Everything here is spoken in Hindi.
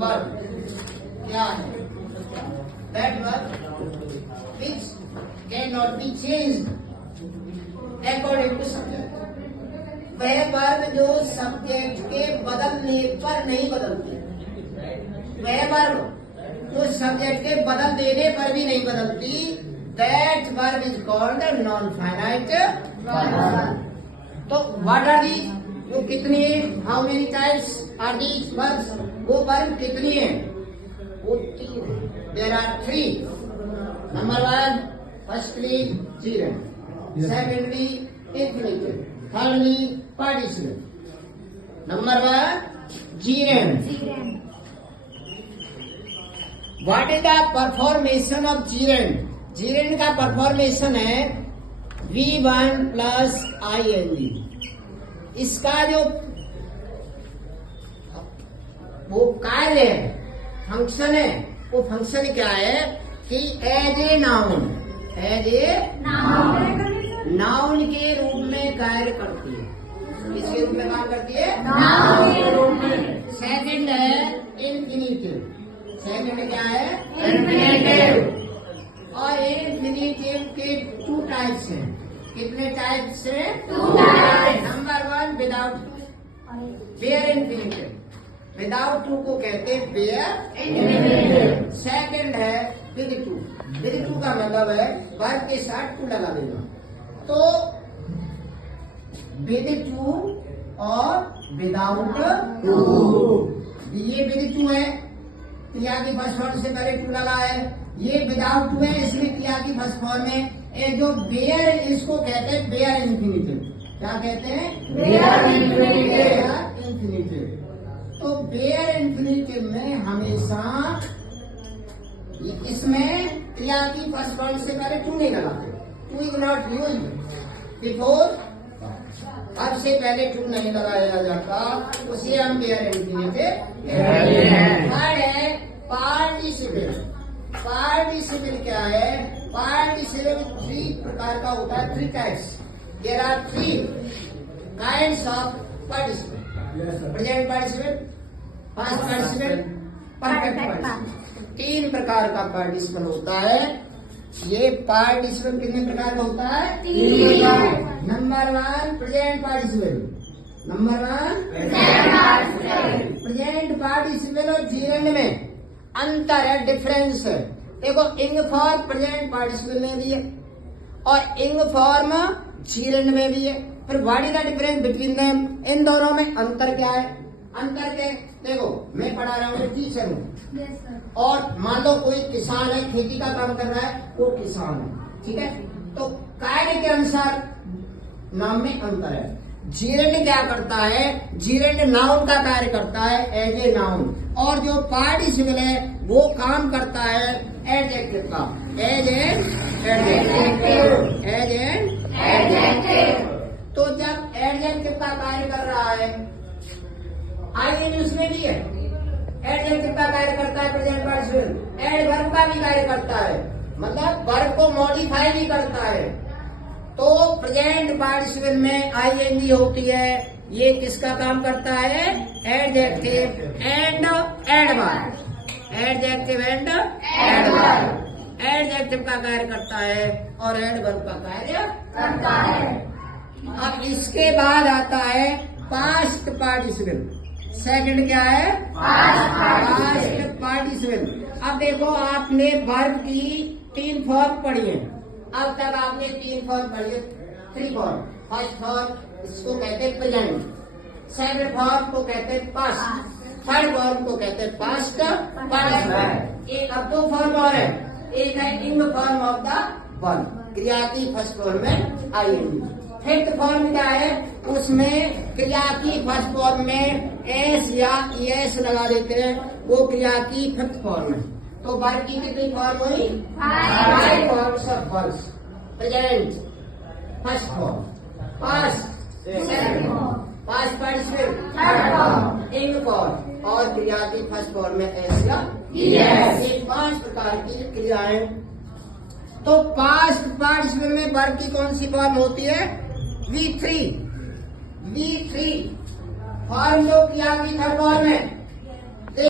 वर्ब क्या है? That verb which cannot be changed according to subject. वह वर्ब जो सब्जेक्ट के बदलने पर नहीं बदलती, वह वर्ब जो सब्जेक्ट के बदल देने पर भी नहीं बदलती, that verb is called non finite verb. तो व्हाट आर दी, वो कितनी है, how many types are these verbs, वो वर्ब कितनी है? वो 3. There are 3. Number 1 firstly gerund, secondly infinitive, thirdly participle. Number 1 gerund. What is the performation of gerund? gerund का परफॉर्मेशन है V1 प्लस ing. इसका जो वो कार्य है, फंक्शन है, वो फंक्शन क्या है कि एज ए नाउन नाउन के रूप में कार्य करती है. किसके रूप में काम करती है? नाउन के रूप में. सेकंड है इन्फिनिटिव. सेकंड क्या है? इन्फिनिटिव. और इन्फिनिटिव के 2 टाइप्स हैं. कितने टाइप्स हैं? 2 types. Number 1 without bare infinitive. Without 2 को कहते हैं बेयर इन्फिनिटिव. सेकंड है विद 2. विद 2 का मतलब है वर्ब के साथ 2 लगा देना. तो विद 2 और विदाउट 2. ये विद 2 है, क्रिया की फर्स्ट फॉर्म से पहले 2 लगा है. ये विदाउट 2 है, इसलिए क्रिया की फर्स्ट फॉर्म में ये जो बेयर, इसको कहते हैं बेयर इन्फिनिटिव. क्या कहते हैं? Bare infinitive. तो बेयर इन्फिनिटिव में हमेशा इसमें क्रिया की फर्स्ट फॉर्म से पहले 2 नहीं लगाते. 2 इज नॉट यूज बिफोर. अब से पहले 2 नहीं लगाया जाता, उसे हम बेयर इन्फिनिटिव. थर्ड है पार्टिसिपल. पार्टिसिपल क्या है? पार्टिसिपल 3 प्रकार का होता है. 3 types. There are 3 kinds of participle. Present participle, past participle, perfect participle. 3 प्रकार का पार्टिसिपल होता है. ये पार्टिसिपल कितने प्रकार का होता है? 3. Number 1 present participle. Number 1 present participle और जीरंड में अंतर है, डिफरेंस है. देखो इंग फॉर्म प्रेजेंट पार्टिसिपल में भी है और इंग फॉर्म जीरंड में भी है. फिर what is the difference between them? इन दोनों में अंतर क्या है? अंतर के देखो, मैं पढ़ा रहा हूँ, टीचर हूँ, और मान लो कोई किसान है, खेती का काम कर रहा है, वो किसान है, ठीक है. तो कार्य के अनुसार नाम में अंतर है. जीरंड क्या करता है? जीरंड नाउन का कार्य करता है एज ए नाउन, और जो पार्टिसिपल है वो काम करता है एडजेक्टिव का. As an adjective. तो जब एडजेक्टिव का कार्य कर रहा है, आईएनजी उसमें भी है. एडजेक्टिव का कार्य करता है प्रेजेंट पार्टिसिपल. एडवर्ब का भी कार्य करता है, मतलब वर्ब को मॉडिफाई भी करता है. तो प्रेजेंट पार्टिसिपल में आईएनजी होती है. ये किसका काम करता है? Adjective and adverb. Adjective and adverb. Adjective का कार्य करता है और एडवर्ब का कार्य करता है. अब इसके बाद आता है पास्ट पार्टिसिपल. सेकंड क्या है? Past participle. अब देखो, आपने वर्ब की 3 फॉर्म पढ़ी है. अब तक आपने 3 फॉर्म पढ़ी है. 3 फॉर्म. फर्स्ट फॉर्म इसको कहते हैं प्रेजेंट, सेकंड फॉर्म को कहते हैं पास्ट, थर्ड फॉर्म को कहते हैं पास्ट पार्टिसिपल. एक अब 2 फॉर्म और है. एक है इंग फॉर्म ऑफ द वर्ब, क्रिया की फर्स्ट फॉर्म में आईएनजी. फिफ्थ फॉर्म क्या है? उसमें क्रिया की फर्स्ट फॉर्म में एस या एस लगा देते हैं, वो क्रिया की फिफ्थ फॉर्म है. तो वर्ब की कितनी फॉर्म हुई? 5 forms of verbs. Present first form, past second form, past participle third form, इंग फॉर्म, और क्रिया की फर्स्ट फॉर्म में एस या एस. ये 5 प्रकार की क्रियाएं. तो पास्ट पार्टिसिपल में वर्ब की कौन सी फॉर्म होती है? V3. फॉर्म जो क्रिया की थर्ड फॉर्म है